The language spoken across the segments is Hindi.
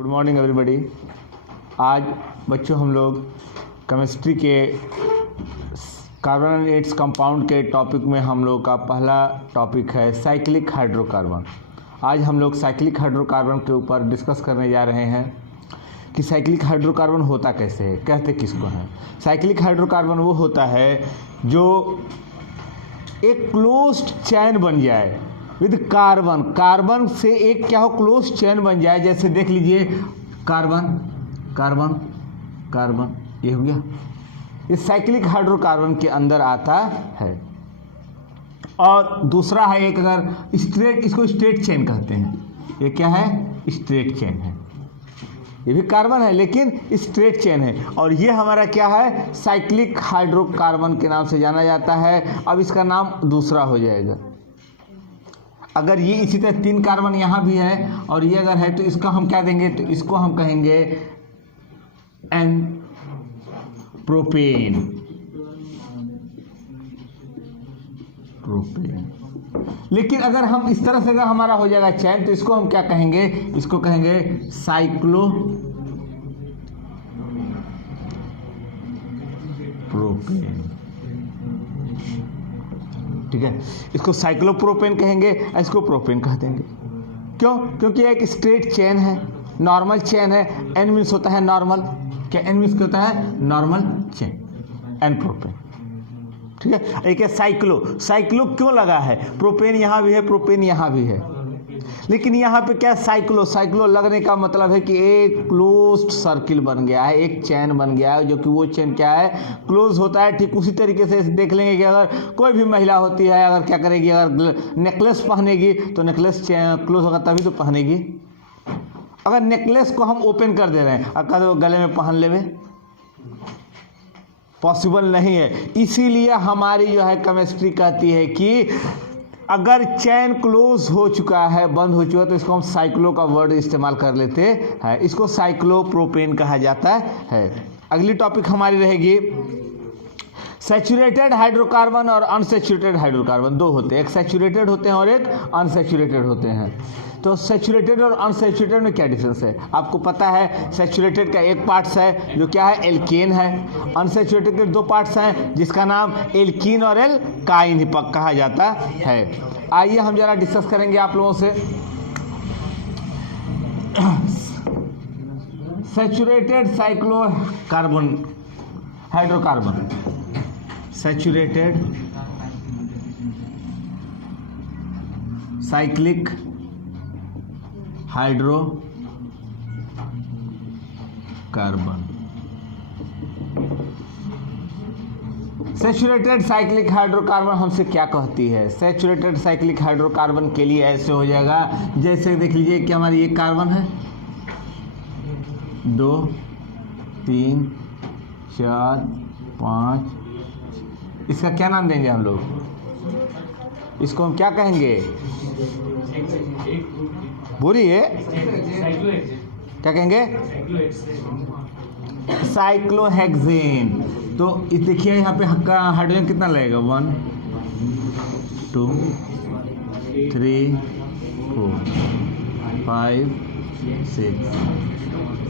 Good morning everybody. आज बच्चों हम लोग केमिस्ट्री के कार्बन एट्स कंपाउंड के टॉपिक में हम लोग का पहला टॉपिक है साइक्लिक हाइड्रोकार्बन। आज हम लोग साइक्लिक हाइड्रोकार्बन के ऊपर डिस्कस करने जा रहे हैं कि साइक्लिक हाइड्रोकार्बन होता कैसे है, कहते किसको हैं। साइक्लिक हाइड्रोकार्बन वो होता है जो एक क्लोज्ड चैन बन जाए विद कार्बन। कार्बन से एक क्या हो, क्लोज चैन बन जाए। जैसे देख लीजिए कार्बन कार्बन कार्बन, ये हो गया। ये साइक्लिक हाइड्रोकार्बन के अंदर आता है। और दूसरा है एक, अगर स्ट्रेट, इसको स्ट्रेट चेन कहते हैं। ये क्या है, स्ट्रेट चेन है। ये भी कार्बन है लेकिन स्ट्रेट चेन है। और ये हमारा क्या है, साइक्लिक हाइड्रोकार्बन के नाम से जाना जाता है। अब इसका नाम दूसरा हो जाएगा। अगर ये इसी तरह 3 कार्बन यहाँ भी है और ये अगर है तो इसका हम क्या देंगे, तो इसको हम कहेंगे एन प्रोपेन। लेकिन अगर हम इस तरह से अगर हमारा हो जाएगा चैन तो इसको हम क्या कहेंगे, इसको कहेंगे साइक्लो प्रोपेन। ठीक है, इसको साइक्लोप्रोपेन कहेंगे, इसको प्रोपेन कह देंगे। क्यों? क्योंकि एक स्ट्रेट चेन है, नॉर्मल चेन है। एन मीन्स होता है नॉर्मल। क्या एन मीन्स होता है, नॉर्मल चेन, एन प्रोपेन। ठीक है, एक है साइक्लो। साइक्लो क्यों लगा है, प्रोपेन यहाँ भी है, प्रोपेन यहाँ भी है, लेकिन यहाँ पे क्या साइक्लो, साइक्लो लगने का मतलब है कि एक क्लोज्ड सर्किल बन गया है, एक चैन बन गया है, जो कि वो चैन क्या है, क्लोज होता है। ठीक उसी तरीके से देख लेंगे कि अगर कोई भी महिला होती है, अगर क्या करेगी, अगर नेकलेस पहनेगी तो नेकलेस क्लोज होगा तभी तो पहनेगी। अगर नेकलेस को हम ओपन कर दे रहे हैं, अगर वो गले में पहन लेवे, पॉसिबल नहीं है। इसीलिए हमारी जो है केमिस्ट्री कहती है कि अगर चैन क्लोज हो चुका है, बंद हो चुका है, तो इसको हम साइक्लो का वर्ड इस्तेमाल कर लेते हैं। इसको साइक्लोप्रोपेन कहा जाता है। अगली टॉपिक हमारी रहेगी सैचुरेटेड हाइड्रोकार्बन और अनसैचुरेटेड हाइड्रोकार्बन। दो होते हैं, एक सैचुरेटेड होते हैं और एक अनसैचुरेटेड होते हैं। तो सैचुरेटेड और अनसैचुरेटेड में क्या डिफरेंस है, आपको पता है। सैचुरेटेड का एक पार्ट्स है जो क्या है, एल्केन है। अनसैचुरेटेड के 2 पार्ट्स हैं जिसका नाम एल्कीन और एल्काइन ही कहा जाता है। आइए हम जरा डिस्कस करेंगे आप लोगों से। Saturated cyclocarbon hydrocarbon, saturated cyclic hydrocarbon. Saturated cyclic hydrocarbon हमसे क्या कहती है। सैचुरेटेड साइक्लिक हाइड्रोकार्बन के लिए ऐसे हो जाएगा, जैसे देख लीजिए कि हमारी एक कार्बन है, 2 3 4 5। इसका क्या नाम देंगे हम लोग, इसको हम क्या कहेंगे, बोलिए क्या कहेंगे, साइक्लोहेक्सेन। तो देखिए यहाँ पे हाइड्रोजन कितना लगेगा, 1 2 3 4 5 6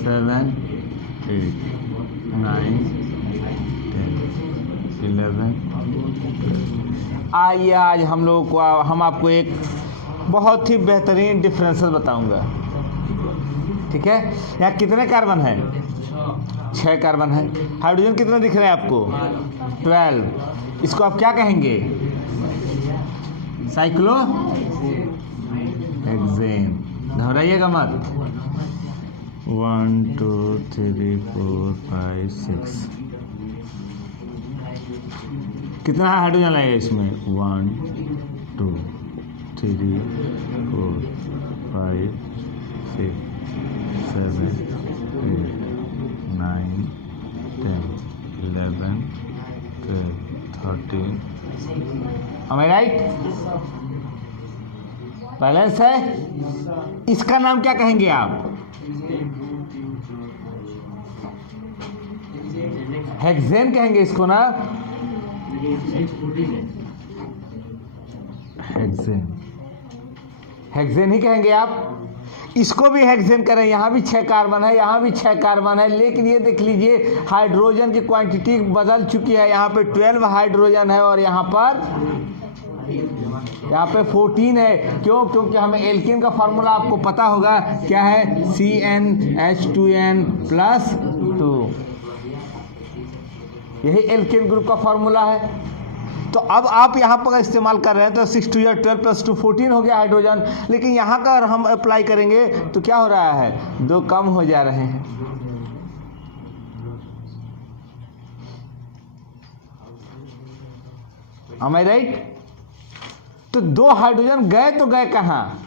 7 8 9 10 11। आइए आज हम लोग को हम आपको एक बहुत ही बेहतरीन डिफरेंसेस बताऊंगा। ठीक है, यहाँ कितने कार्बन है, 6 कार्बन है। हाइड्रोजन कितने दिख रहे हैं आपको, 12। इसको आप क्या कहेंगे, साइक्लो हेक्सेन। दोहराइएगा मत। 1 2 3 4 5 6। कितना हाइड्रोजन लगेगा इसमें, 1 2 3 4 5 6 7 8 9 10 11 12 13। Am I right? बैलेंस है। इसका नाम क्या कहेंगे आप, हेक्सेन कहेंगे इसको ना, हेक्सेन, हेक्सेन ही कहेंगे आप। इसको भी हेक्सेन करें, यहाँ भी 6 कार्बन है, यहाँ भी 6 कार्बन है, लेकिन ये देख लीजिए हाइड्रोजन की क्वांटिटी बदल चुकी है। यहाँ पे 12 हाइड्रोजन है और यहाँ पे 14 है। क्यों? क्योंकि हमें एल्केन का फार्मूला आपको पता होगा क्या है, CnH2n+2। यही एल्केन ग्रुप का फार्मूला है। तो अब आप यहाँ पर इस्तेमाल कर रहे हैं तो 6 2 12 + 2 14 हो गया हाइड्रोजन। लेकिन यहाँ का अगर हम अप्लाई करेंगे तो क्या हो रहा है, 2 कम हो जा रहे हैं। Am I right? तो 2 हाइड्रोजन गए तो गए कहाँ?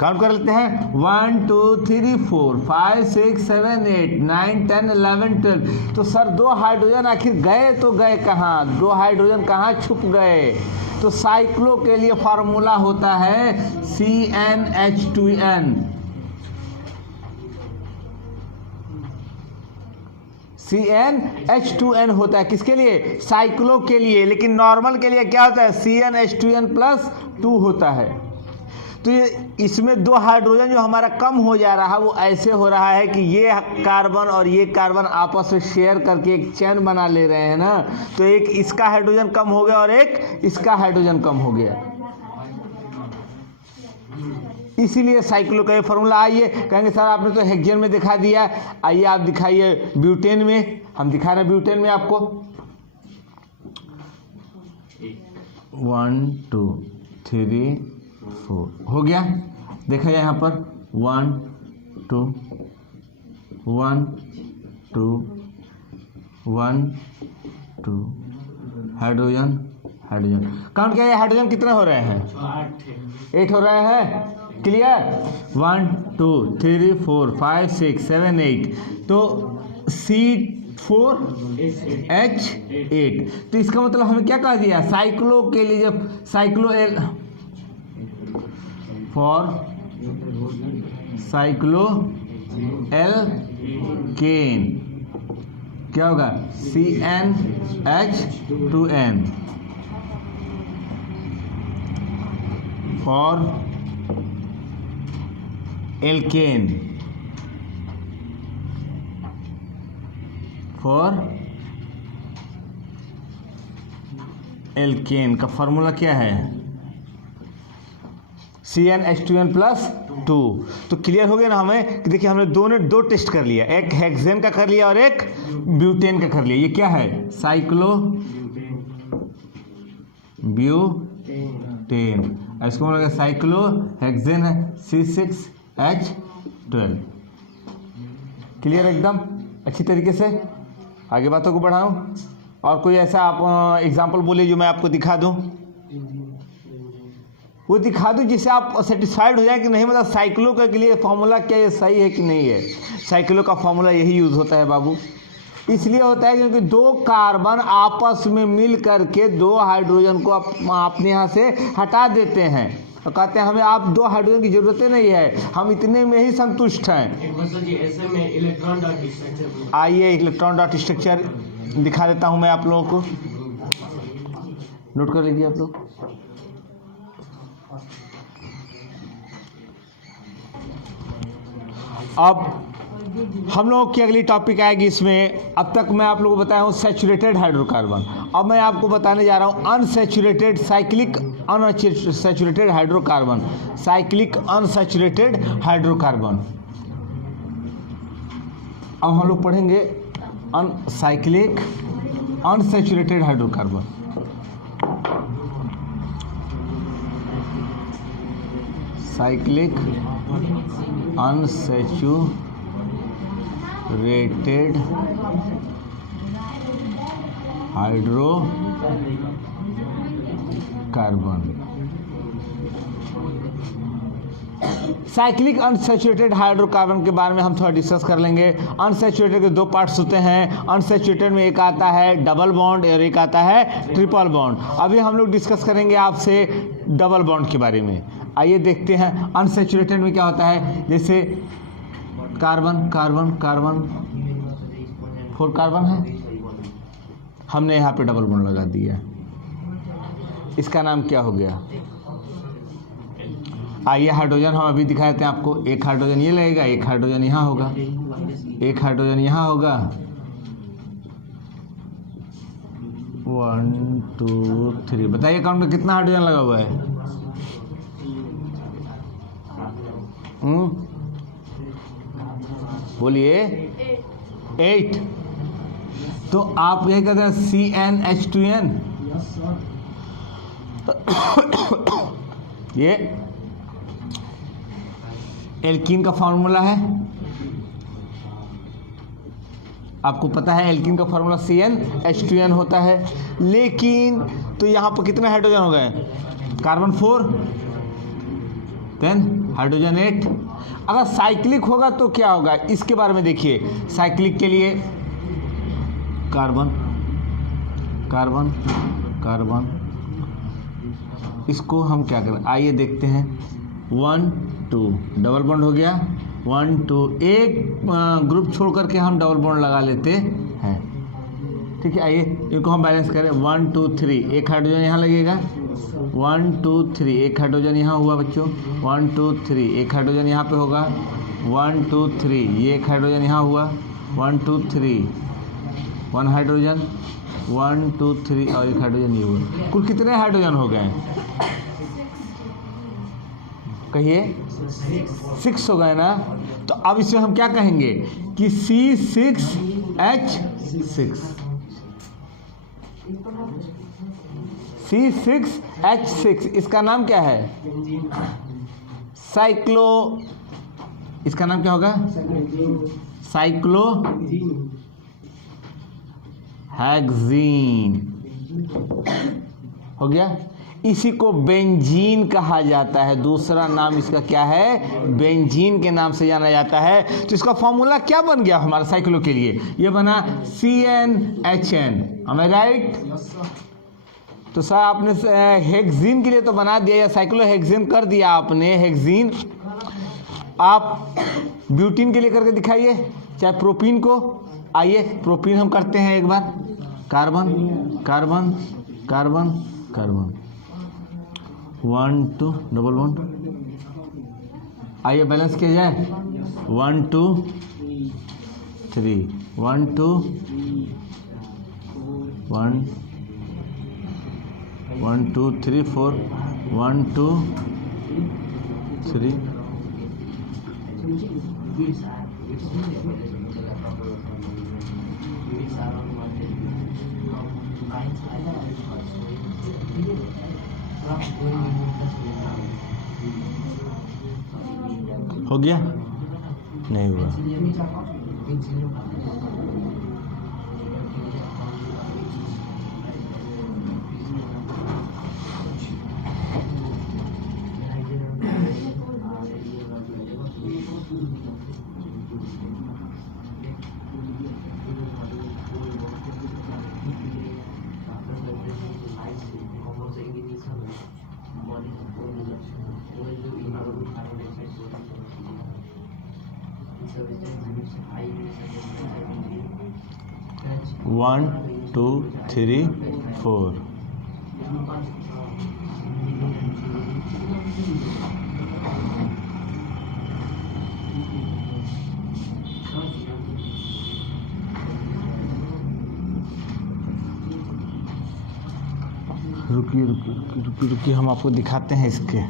काउंट कर लेते हैं, 1 2 3 4 5 6 7 8 9 10 11 12। तो सर 2 हाइड्रोजन आखिर गए तो गए कहाँ? 2 हाइड्रोजन कहाँ छुप गए? तो साइक्लो के लिए फार्मूला होता है CnH2n। CnH2n होता है किसके लिए? साइक्लो के लिए। लेकिन नॉर्मल के लिए क्या होता है? CnH2n+2 होता है। तो ये इसमें 2 हाइड्रोजन जो हमारा कम हो जा रहा है वो ऐसे हो रहा है कि ये कार्बन और ये कार्बन आपस में शेयर करके एक चेन बना ले रहे हैं ना। तो एक इसका हाइड्रोजन कम हो गया और एक इसका हाइड्रोजन कम हो गया, इसीलिए साइक्लो का ये फॉर्मूला। आइए कहेंगे सर आपने तो हेक्सेन में दिखा दिया, आइए आप दिखाइए ब्यूटेन में। हम दिखा रहे हैं ब्यूटेन में आपको 1 2 3 4 हो गया। देखा जाए यहाँ पर 1 2 1 2 1 2 हाइड्रोजन हाइड्रोजन। काउंट किया, हाइड्रोजन कितने हो रहे हैं? 8 हो रहे हैं। क्लियर? 1 2 3 4 5 6 7 8। तो C4H8। तो इसका मतलब हमें क्या कहा दिया? साइक्लो के लिए जब cyclo L for cycloalkane क्या होगा? CnH2n for alkane for alkane का फॉर्मूला क्या है? CnH2n+2। तो क्लियर हो गया ना हमें कि देखिए हमने दो टेस्ट कर लिया, एक हेक्सेन का कर लिया और एक ब्यूटेन का कर लिया। ये क्या है? Cyclo butane. इसको मतलब साइक्लो हेक्सेन है C6H12। क्लियर एकदम अच्छी तरीके से? आगे बातों को बढ़ाऊं और कोई ऐसा आप एग्जाम्पल बोलिए जो मैं आपको दिखा दूं, वो दिखा दूं जिससे आप सेटिस्फाइड हो जाए कि नहीं मतलब साइक्लो के लिए फॉर्मूला क्या ये सही है कि नहीं है। साइक्लो का फॉर्मूला यही यूज़ होता है बाबू, इसलिए होता है क्योंकि 2 कार्बन आपस में मिल करके 2 हाइड्रोजन को अपने यहाँ से हटा देते हैं और कहते हैं हमें आप 2 हाइड्रोजन की जरूरत नहीं है, हम इतने में ही संतुष्ट हैं। आइए इलेक्ट्रॉन डॉट स्ट्रक्चर दिखा देता हूं मैं आप लोगों को, नोट कर लीजिए आप लोग। अब हम लोगों की अगली टॉपिक आएगी इसमें। अब तक मैं आप लोगों को बताया हूँ सैचुरेटेड हाइड्रोकार्बन, अब मैं आपको बताने जा रहा हूँ unsaturated cyclic unsaturated hydrocarbon. Cyclic unsaturated hydrocarbon अब हम लोग पढ़ेंगे cyclic unsaturated hydrocarbon. Cyclic unsaturated hydrocarbon. Cyclic unsaturated hydrocarbon के बारे में हम थोड़ा डिस्कस कर लेंगे। अनसैचुरेटेड के 2 पार्ट्स होते हैं। अनसैचुरेटेड में एक आता है डबल बॉन्ड और एक आता है ट्रिपल बॉन्ड। अभी हम लोग डिस्कस करेंगे आपसे डबल बॉन्ड के बारे में। आइए देखते हैं अनसैचुरेटेड में क्या होता है। जैसे कार्बन कार्बन कार्बन 4 कार्बन है, हमने यहाँ पे डबल बॉन्ड लगा दिया, इसका नाम क्या हो गया? आइए हाइड्रोजन हम अभी दिखा देते हैं आपको। एक हाइड्रोजन ये लगेगा, एक हाइड्रोजन यहाँ होगा, एक हाइड्रोजन यहाँ होगा। 1 2 3 बताइए अकाउंट में कितना हाइड्रोजन लगा हुआ है? बोलिए 8। तो आप यही कहते हैं CnH2n। ये एल्कीन का फॉर्मूला है, आपको पता है एल्कीन का फॉर्मूला CnH2n होता है। लेकिन तो यहाँ पर कितने हाइड्रोजन हो गए? Carbon 4, then hydrogen 8। अगर साइक्लिक होगा तो क्या होगा इसके बारे में देखिए। साइक्लिक के लिए कार्बन कार्बन कार्बन, इसको हम क्या करें, आइए देखते हैं। 1 2 डबल बॉन्ड हो गया, 1 2, एक ग्रुप छोड़ करके हम डबल बॉन्ड लगा लेते हैं। ठीक है, आइए इनको हम बैलेंस करें। 1 2 3, एक हाइड्रोजन यहाँ लगेगा। 1 2 3, एक हाइड्रोजन यहाँ हुआ बच्चों। 1 2 3, एक हाइड्रोजन यहाँ पे होगा। 1 2 3, ये एक हाइड्रोजन यहाँ हुआ। 1 2 3, 1 हाइड्रोजन, 1 2 3 और एक हाइड्रोजन ये हुआ। कुल कितने हाइड्रोजन हो गए? कहिए 6 हो गए ना। तो अब इसमें हम क्या कहेंगे कि C6H6, C6H6 इसका नाम क्या है? साइक्लो, इसका नाम क्या होगा? साइक्लो हेक्सीन हो गया। इसी को बेंजीन कहा जाता है, दूसरा नाम इसका क्या है? बेंजीन के नाम से जाना जाता है। तो इसका फॉर्मूला क्या बन गया हमारा साइक्लो के लिए? ये बना CnHn। am I right? तो सर आपने हेक्सीन के लिए तो बना दिया, या साइक्लो हेक्सीन कर दिया आपने हेक्सीन। आप ब्यूटीन के लिए करके दिखाइए, चाहे प्रोपीन को। आइए प्रोपीन हम करते हैं एक बार। Carbon carbon carbon carbon, 1 2 double bond. आइए बैलेंस किया जाए। 1 2 3, 1 2 1 1 2 3 4, 1 2 3। हो गया? नहीं हुआ। One, 2, 3, 4। रुकिए रुकिए रुकिए रुकिए, हम आपको दिखाते हैं इसके।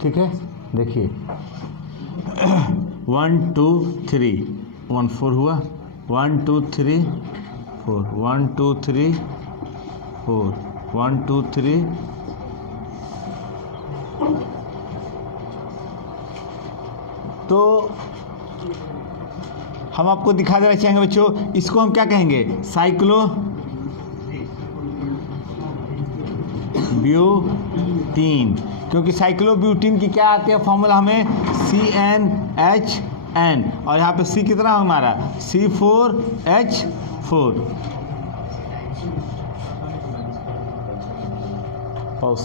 ठीक है, देखिए 1 2 3, 1 4 हुआ। 1 2 3 4, 1 2 3 4, 1 2 3। तो हम आपको दिखा देना चाहेंगे बच्चों, इसको हम क्या कहेंगे? Cyclo butene. क्योंकि साइक्लोब्यूटीन की क्या आती है फॉर्मूला हमें? CnHn। और यहाँ पे C कितना हमारा? C4H4। पॉज।